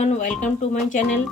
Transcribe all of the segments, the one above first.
Everyone, welcome to my channel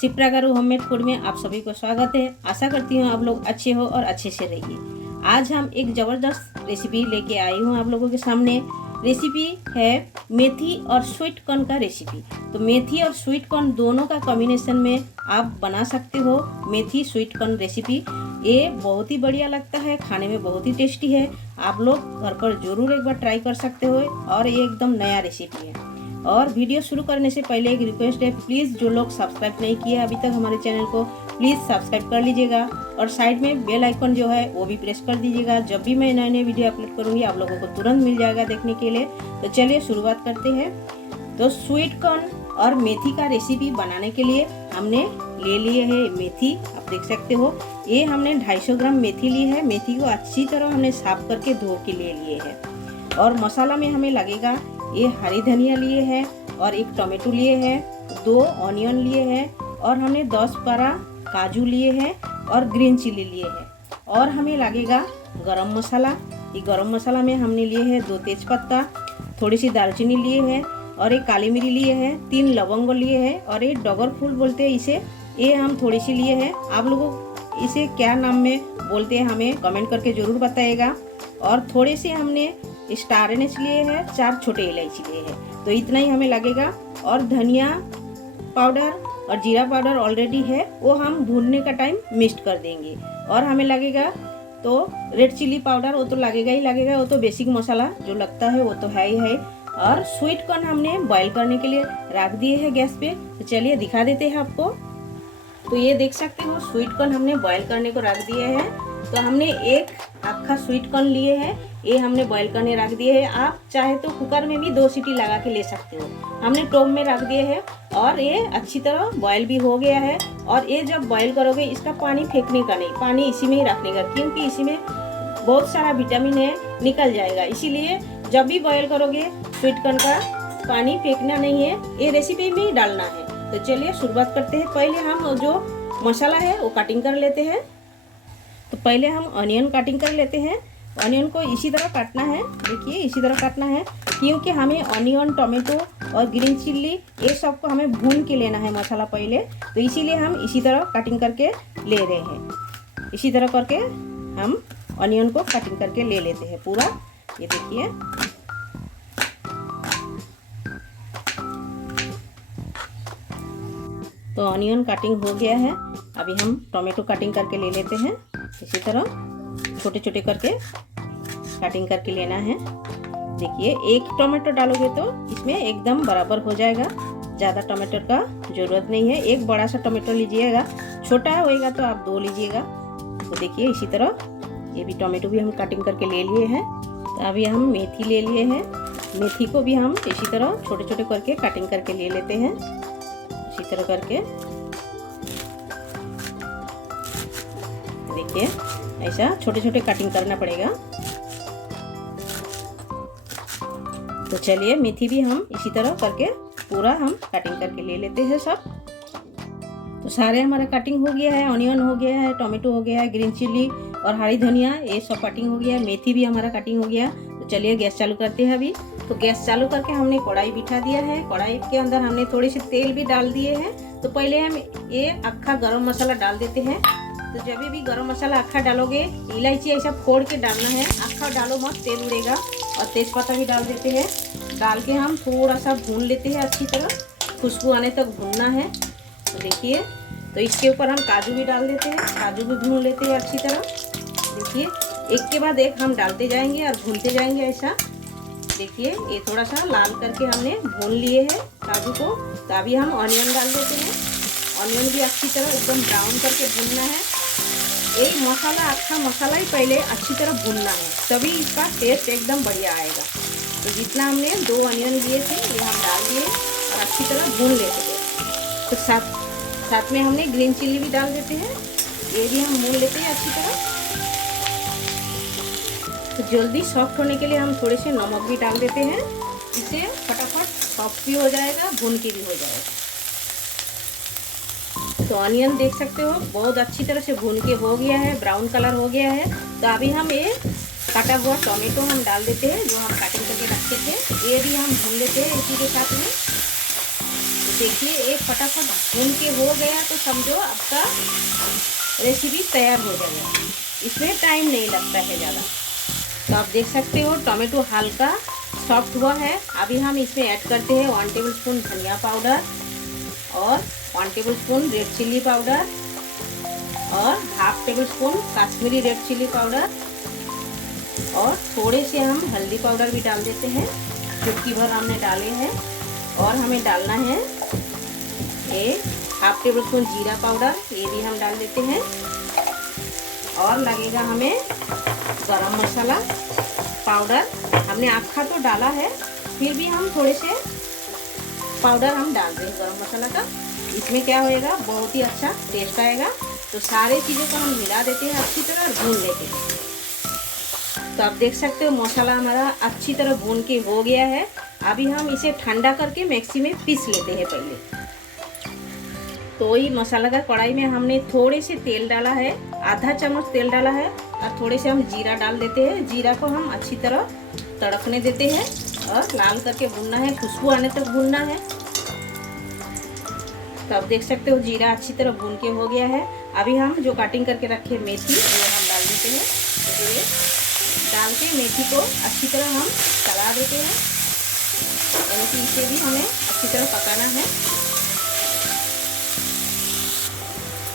Shipra garu homemade food में आप सभी को स्वागत है। आशा करती हूँ आप लोग अच्छे हो और अच्छे से रहिए। आज हम एक ज़बरदस्त रेसिपी लेके आई हूँ आप लोगों के सामने। रेसिपी है मेथी और स्वीट कॉर्न का रेसिपी। तो मेथी और स्वीट कॉर्न दोनों का कॉम्बिनेशन में आप बना सकते हो मेथी स्वीट कॉर्न रेसिपी। ये बहुत ही बढ़िया लगता है, खाने में बहुत ही टेस्टी है। आप लोग घर पर ज़रूर एक बार ट्राई कर सकते हो और ये एकदम नया रेसिपी है। और वीडियो शुरू करने से पहले एक रिक्वेस्ट है, प्लीज़ जो लोग सब्सक्राइब नहीं किए अभी तक हमारे चैनल को, प्लीज़ सब्सक्राइब कर लीजिएगा और साइड में बेल आइकन जो है वो भी प्रेस कर दीजिएगा। जब भी मैं नए नए वीडियो अपलोड करूँगी आप लोगों को तुरंत मिल जाएगा देखने के लिए। तो चलिए शुरुआत करते हैं। तो स्वीट कॉर्न और मेथी का रेसिपी बनाने के लिए हमने ले लिए है मेथी। आप देख सकते हो ये हमने 250 ग्राम मेथी ली है। मेथी को अच्छी तरह हमने साफ करके धो के ले लिए है। और मसाला में हमें लगेगा ये हरी धनिया लिए है और एक टमाटो लिए है, 2 ऑनियन लिए हैं और हमने 10-12 काजू लिए हैं और ग्रीन चिली लिए है। और हमें लगेगा गरम मसाला। ये गरम मसाला में हमने लिए है 2 तेजपत्ता, थोड़ी सी दालचीनी लिए है और एक काली मिरी लिए है, 3 लवंग लिए है और एक डगर फूल बोलते हैं इसे, ये हम थोड़ी सी लिए हैं। आप लोगों इसे क्या नाम में बोलते हैं हमें कमेंट करके ज़रूर बताइएगा। और थोड़े से हमने स्टार एनिस लिए हैं, 4 छोटे इलायची लिए हैं। तो इतना ही हमें लगेगा। और धनिया पाउडर और जीरा पाउडर ऑलरेडी है, वो हम भूनने का टाइम मिक्स कर देंगे। और हमें लगेगा तो रेड चिली पाउडर, वो तो लगेगा ही लगेगा, वो तो बेसिक मसाला जो लगता है वो तो है ही है। और स्वीट कॉर्न हमने बॉईल करने के लिए रख दिए हैं गैस पे। तो चलिए दिखा देते हैं आपको। तो ये देख सकते हो स्वीट कॉर्न हमने बॉईल करने को रख दिए हैं। तो हमने एक आखा स्वीट कॉर्न लिए हैं, ये हमने बॉईल करने रख दिए हैं। आप चाहे तो कुकर में भी 2 सीटी लगा के ले सकते हो। हमने टोप में रख दिए हैं और ये अच्छी तरह बॉईल भी हो गया है। और ये जब बॉईल करोगे इसका पानी फेंकने का नहीं, पानी इसी में ही रखने का, क्योंकि इसी में बहुत सारा विटामिन है, निकल जाएगा। इसीलिए जब भी बॉईल करोगे स्वीट कॉर्न का पानी फेंकना नहीं है, ये रेसिपी में ही डालना है। तो चलिए शुरुआत करते हैं। पहले हम जो मसाला है वो कटिंग कर लेते हैं। तो पहले हम ऑनियन कटिंग कर लेते हैं। ऑनियन को इसी तरह काटना है, देखिए इसी तरह काटना है, क्योंकि हमें ऑनियन, टोमेटो और ग्रीन चिल्ली ये सब को हमें भून के लेना है मसाला पहले। तो इसीलिए हम इसी तरह कटिंग करके ले रहे हैं। इसी तरह करके हम ऑनियन को कटिंग करके ले लेते हैं पूरा। ये देखिए तो ऑनियन कटिंग हो गया है। अभी हम टोमेटो कटिंग करके ले लेते हैं। इसी तरह छोटे छोटे करके कटिंग करके लेना है। देखिए एक टमाटर डालोगे तो इसमें एकदम बराबर हो जाएगा, ज़्यादा टमाटर का ज़रूरत नहीं है। एक बड़ा सा टमाटर लीजिएगा, छोटा होएगा तो आप 2 लीजिएगा। तो देखिए इसी तरह ये भी टमाटो भी हम कटिंग करके ले लिए हैं। तो अभी हम मेथी ले लिए हैं। मेथी को भी हम इसी तरह छोटे छोटे करके कटिंग करके ले लेते हैं। इसी तरह करके देखिए ऐसा छोटे छोटे कटिंग करना पड़ेगा। तो चलिए मेथी भी हम इसी तरह करके पूरा हम कटिंग करके ले लेते हैं सब। तो सारे हमारा कटिंग हो गया है, ऑनियन हो गया है, टोमेटो हो गया है, ग्रीन चिल्ली और हरी धनिया ये सब कटिंग हो गया है, मेथी भी हमारा कटिंग हो गया। तो चलिए गैस चालू करते हैं अभी। तो गैस चालू करके हमने कढ़ाई बिठा दिया है। कढ़ाई के अंदर हमने थोड़ी सी तेल भी डाल दिए हैं। तो पहले हम ये अक्खा गरम मसाला डाल देते हैं। तो जब भी गरम मसाला अक्खा डालोगे, इलायची ऐसा फोड़ के डालना है, अक्खा डालो मत, तेल उड़ेगा। और तेज़पत्ता भी डाल देते हैं। डाल के हम थोड़ा सा भून लेते हैं, अच्छी तरह खुशबू आने तक भूनना है। तो देखिए तो इसके ऊपर हम काजू भी डाल देते हैं, काजू भी भून लेते हैं अच्छी तरह। देखिए एक के बाद एक हम डालते जाएंगे और भूनते जाएंगे ऐसा। देखिए ये थोड़ा सा लाल करके हमने भून लिए हैं काजू को। तो अभी हम ऑनियन डाल देते हैं। ऑनियन भी अच्छी तरह एकदम ब्राउन करके भूनना है। एक मसाला, अच्छा मसाला ही पहले अच्छी तरह भूनना है, तभी इसका टेस्ट एकदम बढ़िया आएगा। तो जितना हमने 2 ऑनियन लिए थे ये हम डाल दिए और अच्छी तरह भून लेते हैं। तो साथ में हमने ग्रीन चिल्ली भी डाल देते हैं, ये भी हम भून लेते हैं अच्छी तरह। तो जल्दी सॉफ्ट होने के लिए हम थोड़े से नमक भी डाल देते हैं, इससे फटाफट सॉफ्ट भी हो जाएगा, भून के भी हो जाएगा। तो ऑनियन देख सकते हो बहुत अच्छी तरह से भून के हो गया है, ब्राउन कलर हो गया है। तो अभी हम ये काटा हुआ टोमेटो हम डाल देते हैं, जो हम कटिंग करके रखे थे, ये भी हम भून लेते हैं इसी के साथ में। देखिए ये फटाफट भून के हो गया तो समझो आपका रेसिपी तैयार हो जाएगा। इसमें टाइम नहीं लगता है ज़्यादा। तो आप देख सकते हो टमाटो हल्का सॉफ्ट हुआ है। अभी हम इसमें ऐड करते हैं 1 टेबलस्पून धनिया पाउडर और 1 टेबलस्पून रेड चिल्ली पाउडर और 1/2 tablespoon Kashmiri red chilli powder और थोड़े से हम हल्दी पाउडर भी डाल देते हैं। चुटकी भर हमने डाले हैं। और हमें डालना है ये 1/2 टेबलस्पून जीरा पाउडर, ये भी हम डाल देते हैं। और लगेगा हमें गरम मसाला पाउडर। हमने आखा तो डाला है, फिर भी हम थोड़े से पाउडर हम डाल दें गरम मसाला का। इसमें क्या होएगा, बहुत ही अच्छा टेस्ट आएगा। तो सारे चीज़ों को हम मिला देते हैं अच्छी तरह और भून लेते हैं। तो आप देख सकते हो मसाला हमारा अच्छी तरह भून के हो गया है। अभी हम इसे ठंडा करके मिक्सी में पीस लेते हैं पहले। तो ये मसाला का कढ़ाई में हमने थोड़े से तेल डाला है, आधा चम्मच तेल डाला है और थोड़े से हम जीरा डाल देते हैं। जीरा को हम अच्छी तरह तड़कने देते हैं और लाल करके भूनना है, खुशबू आने तक भूनना है। तो आप देख सकते हो जीरा अच्छी तरह भून के हो गया है। अभी हम जो कटिंग करके रखे मेथी वो हम डाल देते हैं। तो डाल के मेथी को अच्छी तरह हम चला देते हैं, यानी कि इसे भी हमें अच्छी तरह पकाना है।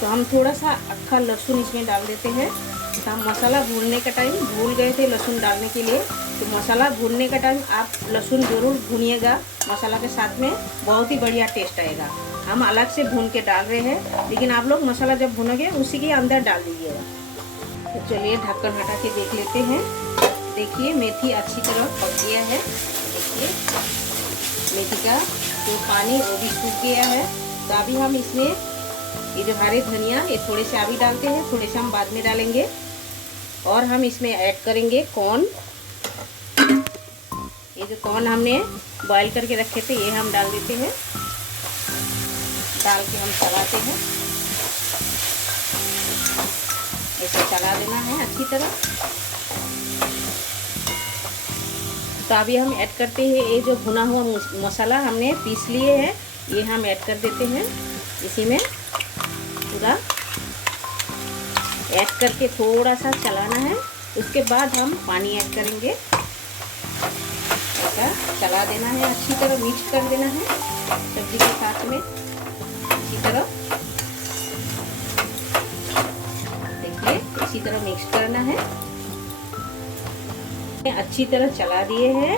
तो हम थोड़ा सा अक्खा लहसुन इसमें डाल देते हैं। तो हम मसाला भूनने का टाइम भूल गए थे लहसुन डालने के लिए। तो मसाला भूनने का टाइम आप लहसुन ज़रूर भूनिएगा मसाला के साथ में, बहुत ही बढ़िया टेस्ट आएगा। हम अलग से भून के डाल रहे हैं, लेकिन आप लोग मसाला जब भुनोगे उसी के अंदर डाल दीजिएगा। तो चलिए ढक्कन हटा के देख लेते हैं। देखिए मेथी अच्छी तरह पक गया है। देखिए मेथी का जो पानी वो भी सूख गया है। तो अभी हम इसमें ये जो हरे धनिया ये थोड़े से अभी डालते हैं, थोड़े से हम बाद में डालेंगे। और हम इसमें ऐड करेंगे कॉर्न। ये जो कॉर्न हमने बॉईल करके रखे थे ये हम डाल देते हैं। डाल के हम चलाते हैं, ऐसे चला देना है अच्छी तरह। तो अभी हम ऐड करते हैं ये जो भुना हुआ मसाला हमने पीस लिए हैं, ये हम ऐड कर देते हैं। इसी में पूरा ऐड करके थोड़ा सा चलाना है। उसके बाद हम पानी ऐड करेंगे। ऐसा चला देना है, अच्छी तरह मिक्स कर देना है सब्जी के साथ में अच्छी तरह। इसी तरह मिक्स करना है। अच्छी तरह चला दिए हैं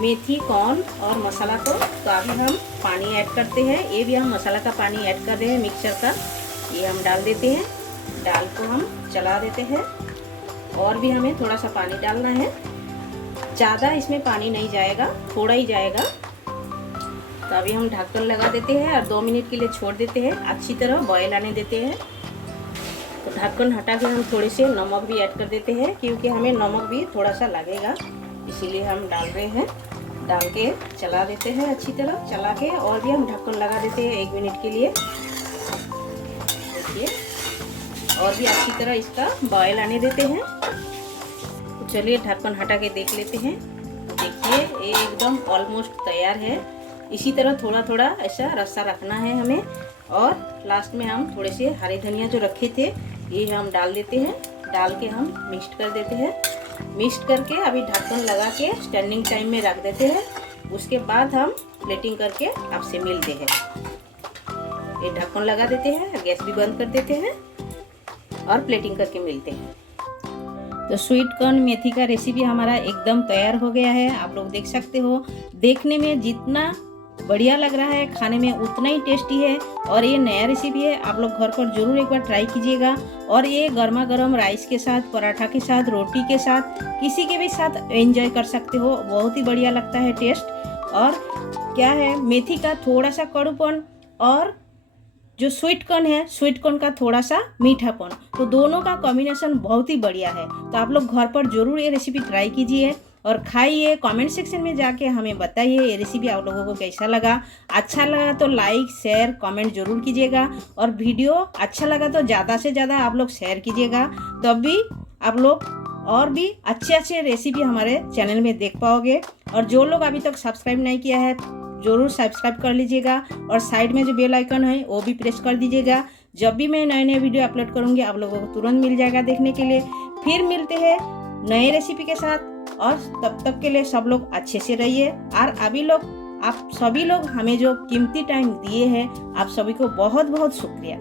मेथी, कॉर्न और मसाला को। तो अभी हम पानी ऐड करते हैं। ये भी हम मसाला का पानी ऐड कर रहे हैं मिक्सचर का, ये हम डाल देते हैं। डाल को हम चला देते हैं। और भी हमें थोड़ा सा पानी डालना है, ज़्यादा इसमें पानी नहीं जाएगा, थोड़ा ही जाएगा। तो अभी हम ढक्कन लगा देते हैं और 2 मिनट के लिए छोड़ देते हैं, अच्छी तरह बॉयल आने देते हैं। तो ढक्कन हटा के हम थोड़े से नमक भी ऐड कर देते हैं, क्योंकि हमें नमक भी थोड़ा सा लगेगा, इसीलिए हम डाल रहे हैं। डाल के चला देते हैं अच्छी तरह, चला के और भी हम ढक्कन लगा देते हैं 1 मिनट के लिए। देखिए और भी अच्छी तरह इसका बॉयल आने देते हैं। तो चलिए ढक्कन हटा के देख लेते हैं। देखिए ये एकदम ऑलमोस्ट तैयार है। इसी तरह थोड़ा थोड़ा ऐसा रस्सा रखना है हमें। और लास्ट में हम थोड़े से हरे धनिया जो रखे थे ये हम डाल देते हैं। डाल के हम मिक्स कर देते हैं। मिक्स करके अभी ढक्कन लगा के स्टैंडिंग टाइम में रख देते हैं। उसके बाद हम प्लेटिंग करके आपसे मिलते हैं। ये ढक्कन लगा देते हैं, गैस भी बंद कर देते हैं और प्लेटिंग करके मिलते हैं। तो स्वीट कॉर्न मेथी का रेसिपी हमारा एकदम तैयार हो गया है। आप लोग देख सकते हो, देखने में जितना बढ़िया लग रहा है खाने में उतना ही टेस्टी है। और ये नया रेसिपी है, आप लोग घर पर जरूर एक बार ट्राई कीजिएगा। और ये गर्मा गर्म राइस के साथ, पराठा के साथ, रोटी के साथ, किसी के भी साथ एंजॉय कर सकते हो। बहुत ही बढ़िया लगता है टेस्ट। और क्या है, मेथी का थोड़ा सा कड़ूपन और जो स्वीट कॉर्न है, स्वीट कॉर्न का थोड़ा सा मीठापन, तो दोनों का कॉम्बिनेशन बहुत ही बढ़िया है। तो आप लोग घर पर जरूर ये रेसिपी ट्राई कीजिए और खाइए। कमेंट सेक्शन में जाके हमें बताइए ये रेसिपी आप लोगों को कैसा लगा। अच्छा लगा तो लाइक, शेयर, कमेंट जरूर कीजिएगा। और वीडियो अच्छा लगा तो ज़्यादा से ज़्यादा आप लोग शेयर कीजिएगा, तब भी आप लोग और भी अच्छे अच्छे रेसिपी हमारे चैनल में देख पाओगे। और जो लोग अभी तक सब्सक्राइब नहीं किया है ज़रूर सब्सक्राइब कर लीजिएगा और साइड में जो बेल आइकन है वो भी प्रेस कर दीजिएगा। जब भी मैं नए नए वीडियो अपलोड करूँगी आप लोगों को तुरंत मिल जाएगा देखने के लिए। फिर मिलते हैं नए रेसिपी के साथ, और तब तक के लिए सब लोग अच्छे से रहिए। और आप सभी लोग हमें जो कीमती टाइम दिए हैं, आप सभी को बहुत बहुत शुक्रिया।